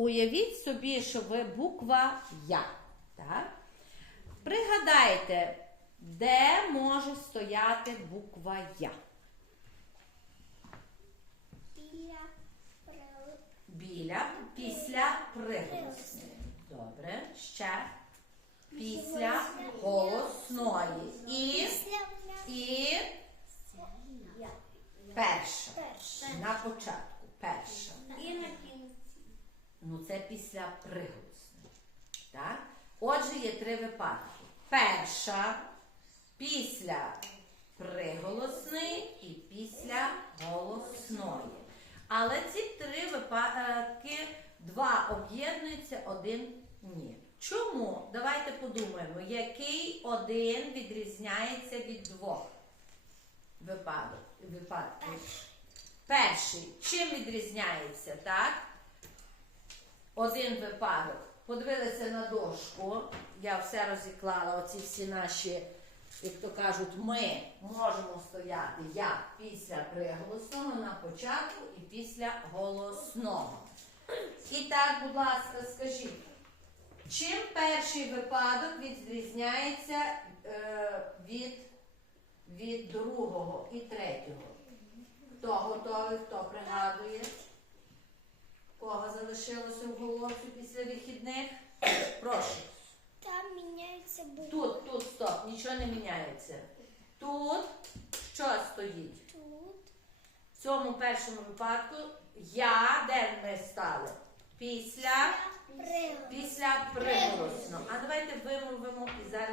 Уявіть собі, що ви буква Я. Так? Пригадайте, де може стояти буква Я? Біля Біля, після приголосної. Добре. Ще після голосної. І, і перша. Перша. На початку. Перша. І на. Ну, це після приголосної. Так? Отже, є три випадки. Перша після приголосної і після голосної. Але ці три випадки, два об'єднуються, один ні. Чому? Давайте подумаємо, який один відрізняється від двох випадок, випадків. Перший. Чим відрізняється, так? Один випадок. Подивилися на дошку, я все розіклала, оці всі наші, як то кажуть, ми можемо стояти як після приголосного на початку і після голосного. І так, будь ласка, скажіть, чим перший випадок відрізняється е, від, від другого і третього? Хто готовий, хто пригадує? Кого залишилося в головці після вихідних? Прошу. Там міняється буква. Тут, тут, стоп, нічого не міняється. Тут що стоїть? Тут. В цьому першому випадку я, де ми стали? Після, після приголосно. А давайте вимовимо і зараз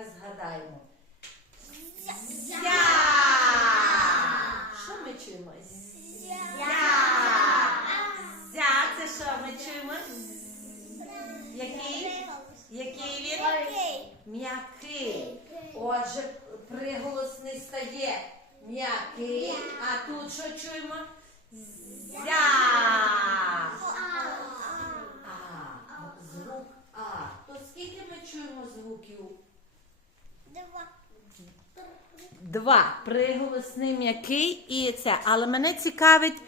Два. Приголосний м'який і це. Але мене цікавить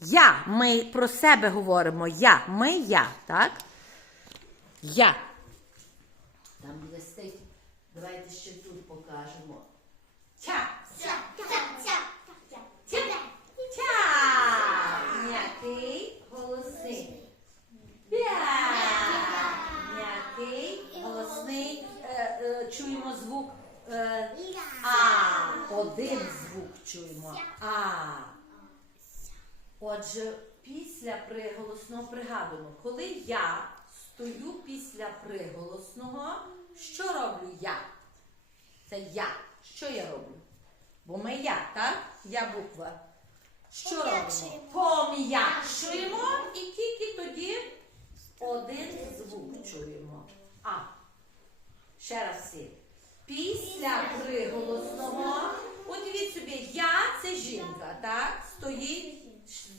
я. Ми про себе говоримо. Я. Ми я, так? Я. Там блистить. Давайте ще тут покажемо. Тя. Ця. Ця. Ця. Ця. Тя. Тя. М'який голосний. Бя. М'який голосний. Е, е, чуємо звук. Е, а, один звук чуємо. А. Отже, після приголосного пригадуємо, коли я стою після приголосного, що роблю я? Це я. Що я роблю? Бо ми я, так? Я буква. Що робимо? Пом'якшуємо. І тільки тоді один звук чуємо. А. Ще раз всі. Після приголосного, от дивіть собі, я це жінка, так? Стоїть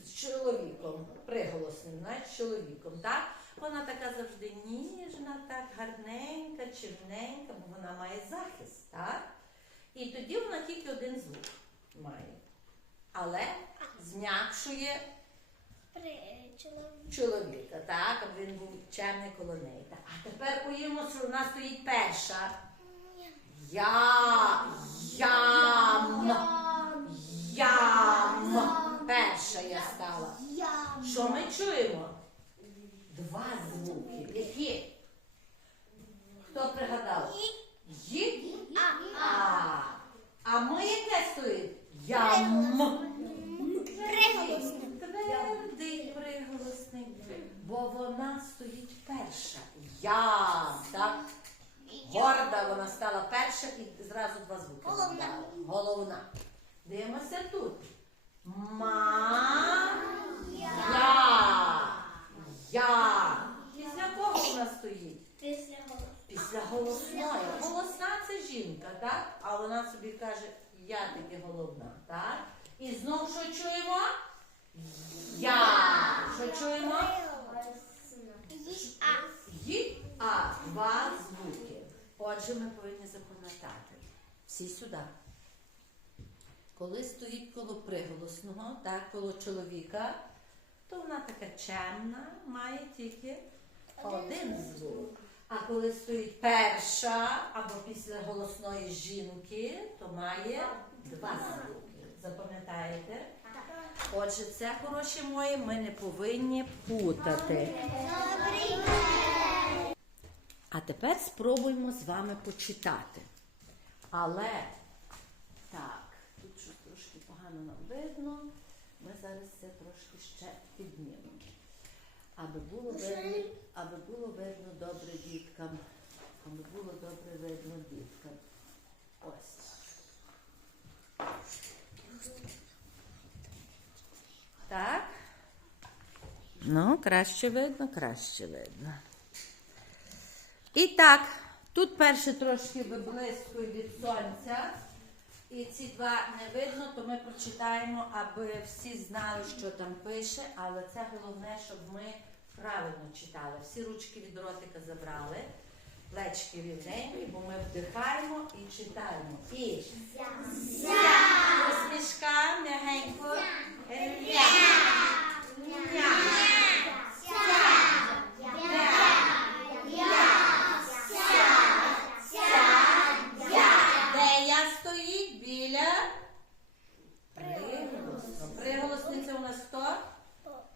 з чоловіком, приголосним, знаєш, з чоловіком, так? Вона така завжди ніжна, так, гарненька, чимненька, бо вона має захист, так? І тоді вона тільки один звук має. Але зм'якшує чоловіка, так, аби він був чемний коло неї. А тепер уявимо, що в нас стоїть перша. Я, ям, ям. Перша я стала. Що ми чуємо? Два звуки. Які? Хто пригадав? Ї. А. А. А ми яке стоїть? Ям. Приголосний. Твердий приголосний, бо вона стоїть перша. Я, так? Горда вона стала перша і зразу два звуки. Головна. Головна. Дивимося тут. Ма. Я. Я. Після кого вона стоїть? Після голосу. Після голосної. Голосна це жінка, так? А вона собі каже, я таки головна, так? І знову що чуємо? Я. Що чуємо? Ї. А. Ї, а, два звуки. Отже, ми повинні запам'ятати. Всі сюди. Коли стоїть коло приголосного, так, коло чоловіка, то вона така чемна, має тільки один звук. А коли стоїть перша або після голосної жінки, то має два звуки. Запам'ятаєте? Отже, це хороші мої, ми не повинні путати. А тепер спробуємо з вами почитати. Але так, тут щось трошки погано нам видно. Ми зараз це трошки ще піднімемо. Аби було видно, аби було видно добре діткам. Аби було добре видно діткам. Ось так. Так. Ну, краще видно, краще видно. І так, тут перше трошки виблискує від сонця. І ці два не видно, то ми прочитаємо, аби всі знали, що там пише, але це головне, щоб ми правильно читали. Всі ручки від ротика забрали, плечки рівненькі, бо ми вдихаємо і читаємо. І усмішка м'ягенько. Ля. Ня. Де я стоїть біля приголосно. Приголосниця у нас хто?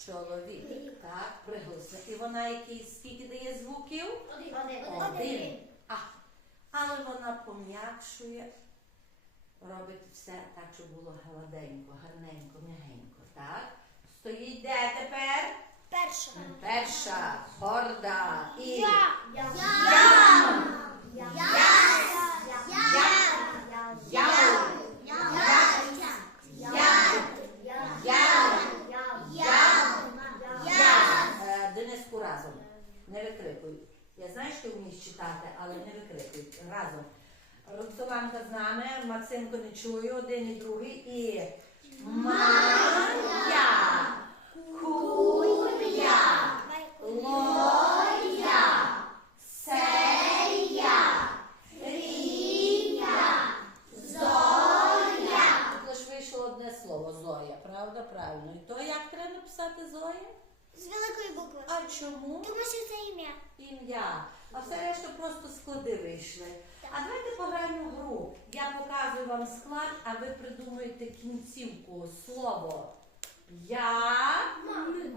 Чоловік. Так, приголосна. І вона який, скільки дає звуків? Один. А, але вона пом'якшує, робить все так, щоб було гладенько, гарненько, м'ягенько. Так? Стоїть де тепер? Перша. Перша, горда і Я. Я. Ям. Е, Дениску разом. Не викрикуй. Я знаю, що ти вмієш читати, але не викрикуй. Разом. Роксоланка з нами, Максимко не чує, один і другий. І Майя, Куя, Лоя, Сея, Рія, Зоя. Тут лише вийшло одне слово Зоя, правда? Правильно. І то як треба написати Зоя? З великої букви. А чому? Тому що це ім'я. Ім'я. А все решта просто склади вийшли. А давайте пограємо в гру. Я показую вам склад, а ви придумуєте кінцівку. Слово я,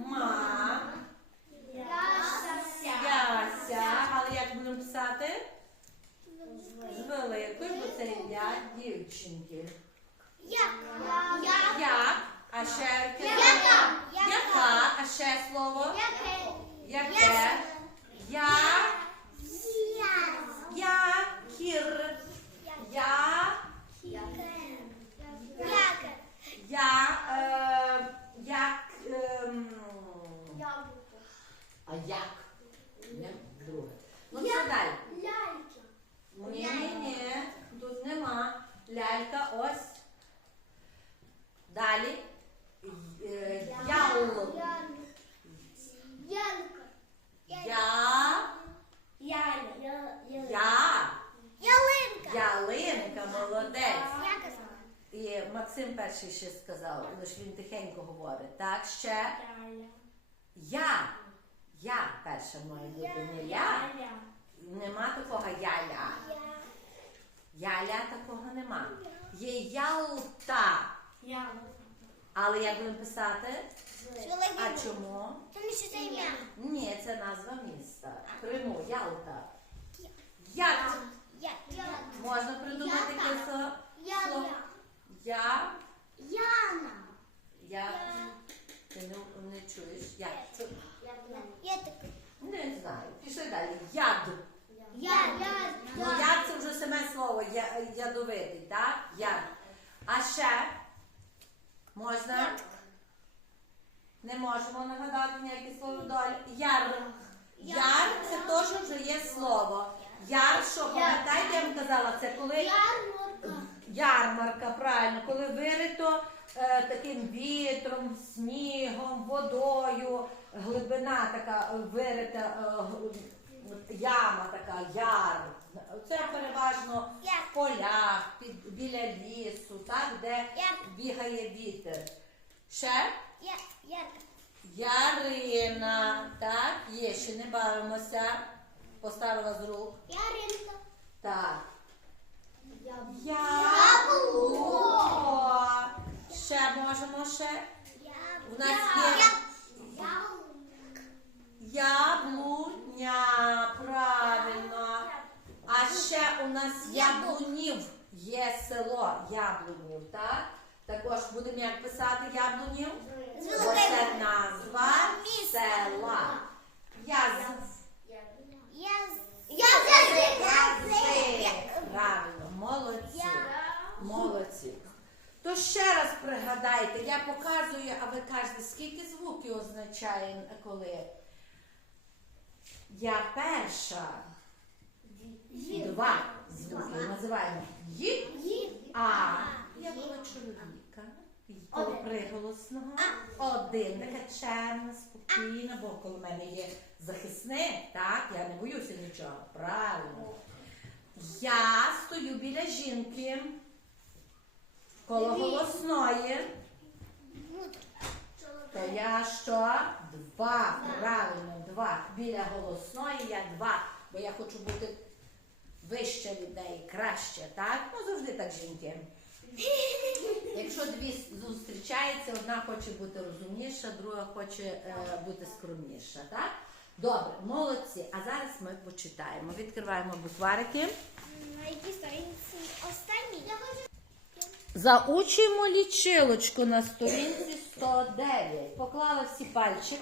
ма, яся. Але як будемо писати? З великою, бо це ім'я дівчинки. Як? Як? А ще Яка? Яка? А ще слово? Яке? Я. Якір. Я. Я. Е, як. ем, а як? Не, друге. Ну це далі. Ні, ні, ні. Тут нема. Лялька, ось. Далі. Е, Ял. Я. Я. Ялинка. Ялинка, молодець. Я казала. І Максим перший ще сказав, лише він тихенько говорить. Так, ще я. Я перша бути, не я. Нема такого яля. Яля такого нема. Є ялта. Але як будемо писати? А чому? Тому що це ім'я. Ні, це назва міста. Криму, Ялта. Як Я. можна придумати таке слово? Я. Я. Яна. Я. Ти не, не чуєш. Я. Це- Я такий. Не знаю. Пішли далі. Яд. Я. Я. Ну, яд це вже саме слово. Я, ядовитий, так? Яд. А ще можна? Не можемо нагадати ніяке слово долі. Яр. Яр це теж вже є слово. Яр, що пам'ятаєте, я вам казала, це коли Ярмарка. ярмарка, правильно, коли вирито е, таким вітром, снігом, водою, глибина така е, вирита е, яма така, яр. Це переважно в полях, під, біля лісу, так, де бігає вітер. Ще. Ярина. Так, є, ще не бавимося. Поставила з рук. Яринка. Так. Яблуко. Ще можемо ще. У нас є яблуня. Правильно. А ще у нас яблунів. Є село Яблунів, так? Також будемо як писати яблунів. Оце назва села. Яз. Язик. Правильно, молодці. Молодці. То ще раз пригадайте, я показую, а ви кажете, скільки звуків означає, коли я перша. Два звуки називаємо Й, А. Я була чоловіка. Коло приголосного. Один. Така чемна, спокійна, бо коло мене є захисник, так? Я не боюся нічого. Правильно. Я стою біля жінки. Коло голосної. То я що? Два. Правильно, два. Біля голосної я два. Бо я хочу бути вище неї, краще, так? Ну завжди так жінки. Якщо дві зустрічаються, одна хоче бути розумніша, друга хоче е, бути скромніша, так? Добре, молодці. А зараз ми почитаємо. Відкриваємо букварики. На якій сторінці останній? Заучуємо лічилочку на сторінці 109. Поклала всі пальчик.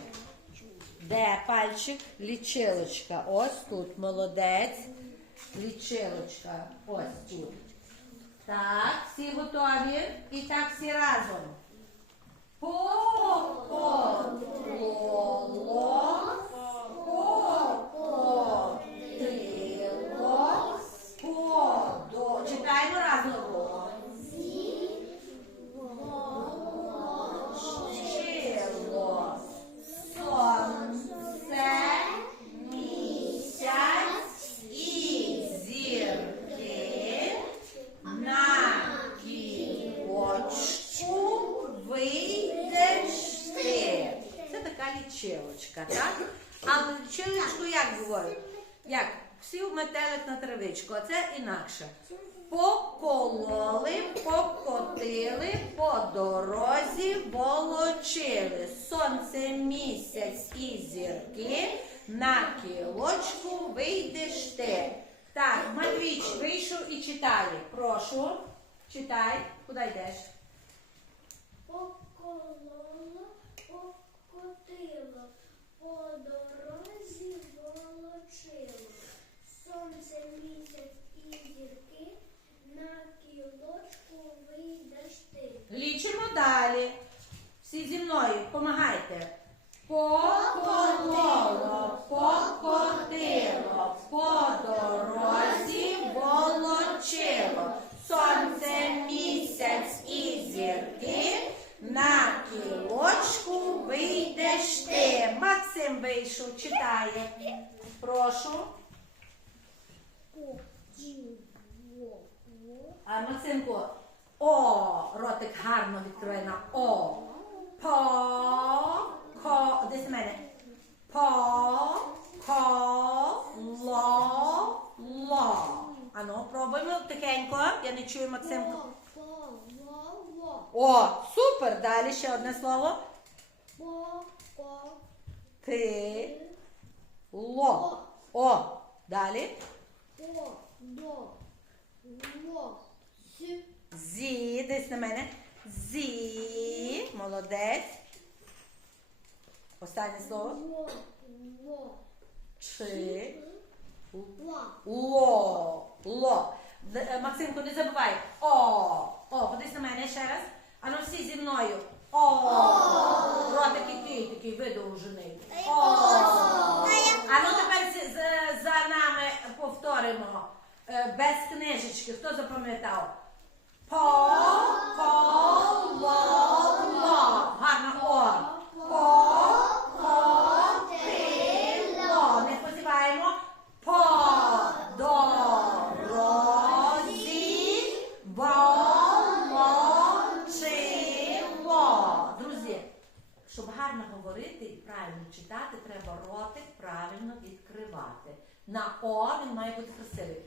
Де пальчик? Лічилочка. Ось тут. Молодець. Лічилочка. Ось тут. Так, всі готові. І так всі разом. По-по-ло. По-по-тило. По-до. Читаємо разом. Лічилочка, так? Але лічилочку як говорять? Як? Сів метелик на травичку, а це інакше. Покололи, покотили, по дорозі волочили. Сонце, місяць і зірки. На кілочку вийдеш ти. Так, Матвіч вийшов і читає. Прошу, читай. Куди йдеш? Покололо, покотило, по дорозі волочило. Сонце, місяць і зірки, на кілочку вийдеш ти. Лічимо далі. Всі зі мною, помагайте. Покололо, покотило, по дорозі волочило. Сонце, місяць і зірки. На кілочку вийдеш ти. Максим вийшов, читає. Прошу. А Максимко, о, ротик гарно відкриває на о. По, ко, десь мене. По, ко, ло, ло. Ану, пробуємо тихенько. Я не чую во. О, супер! Далі ще одне слово. Ти, ло. О, далі. по, до, во, с, Зі, десь на мене. Зі. Молодець. Останнє слово. во, во, Чи. Ло. Ло. Е, не забувай. О. О, подивись на мене ще раз. А ну всі зі мною. О. Ротик який такий видовжений. О. А ну тепер за нами повторимо. Е, Без книжечки. Хто запам'ятав? По, ко, ло, ло. Гарно о. По, ко. Не позиваємо. По, дорозі, волочило. Друзі, щоб гарно говорити, ротик правильно відкривати. На О він має бути красивий.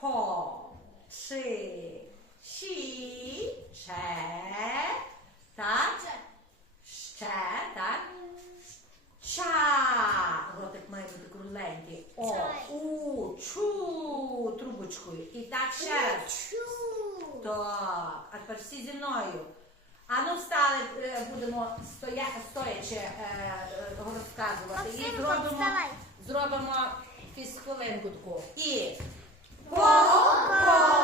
По, чи, ші, че, так, ще, так. Ча. Ротик має бути кругленький. О, у, чу, трубочкою. І так ще раз. Так, а тепер всі зі мною. А ну встали, будемо стоя, стоячи е, розказувати. І зробимо, зробимо фізхвилинку таку. І покотило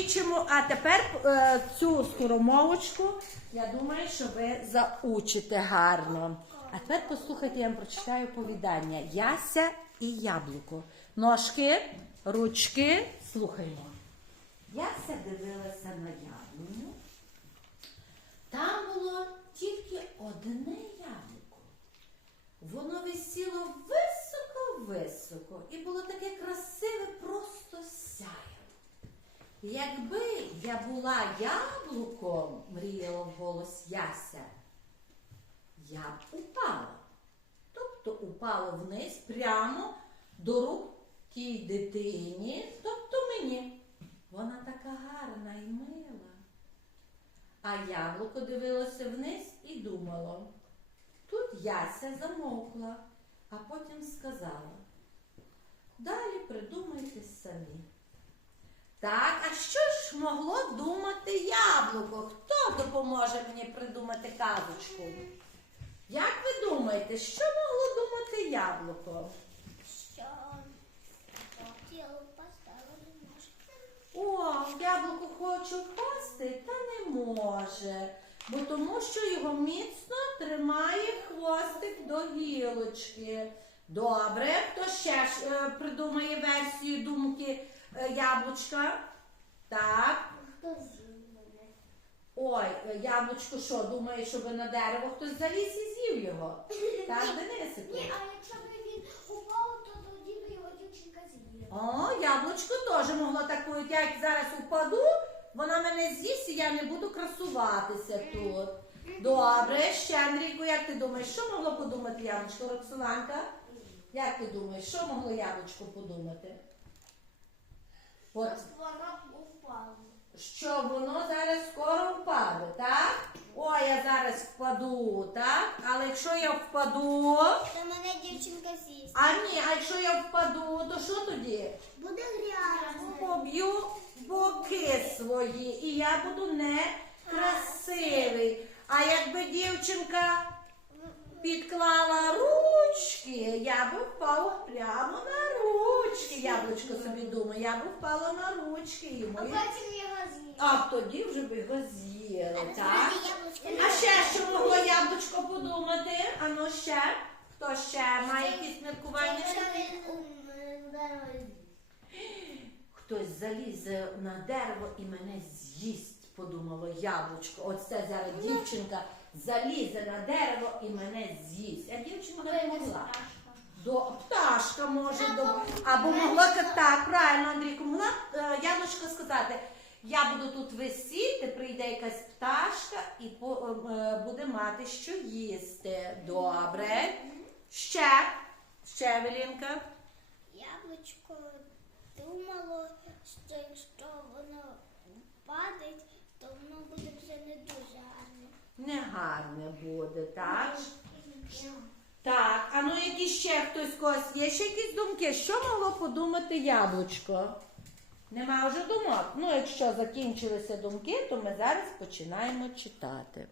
Так, а тепер е, цю скоромовочку, я думаю, що ви заучите гарно. А тепер послухайте, я вам прочитаю повідання. Яся і яблуко. Ножки, ручки, слухаймо. Яся дивилася на яблуню. Там було тільки одне яблуко. Воно висіло високо-високо і було таке красиве, просто сяяло. Якби я була яблуком, мріяла вголос Яся, я б упала. Тобто упала вниз прямо до рук тій дитині, тобто мені. Вона така гарна і мила. А яблуко дивилося вниз і думало. Тут Яся замовкла, а потім сказала. Далі придумайте самі. Так, а що ж могло думати яблуко? Хто допоможе мені придумати казочку? Як ви думаєте, що могло думати яблуко? Що хотіло поставити. О, яблуко хоче впасти, та не може, бо тому що його міцно тримає хвостик до гілочки. Добре, хто ще ж е, придумає версію думки яблучка? Так. Хто з'їв мене? Ой, е, яблучко що, думає, щоб на дерево хтось заліз і з'їв його? Так, Денисику? Ні, а якщо б він упав, то тоді б його дівчинка з'їла. О, яблучко теж могло такою, як зараз упаду, вона мене з'їсть і я не буду красуватися тут. Добре, ще Андрійку, як ти думаєш, що могло подумати яблучко, Роксоланка? Як ти думаєш, що могло яблучко подумати? От, Вона упала. що воно зараз скоро впаде, так? О, я зараз впаду, так? Але якщо я впаду, Та мене дівчинка з'їсть. а ні, а якщо я впаду, то що тоді? Буде грязно. поб'ю боки свої, і я буду не красивий. А якби дівчинка підклала ручки, я би впав прямо на ручки. Яблучко собі думає, я би впала на ручки йому. А потім його з'їсть. А тоді вже би його з'їли, так? А ще що могло яблучко подумати? А ну ще? Хто ще має якісь міркування? Хтось залізе на дерево і мене з'їсть, подумало яблучко. Оце зараз дівчинка залізе на дерево і мене з'їсть. А дівчинка не могла. До пташка може до або могла так, правильно, Андрійко, могла е, яблучко сказати. Я буду тут висіти, прийде якась пташка і по, е, буде мати що їсти. Добре. Ще, ще Евелінка. Яблучко думало, що якщо воно падає, то воно буде вже не дуже гарно. Негарне буде, так? Так, а ну які ще хтось когось є ще якісь думки? Що могло подумати яблучко? Нема вже думок. Ну, якщо закінчилися думки, то ми зараз починаємо читати.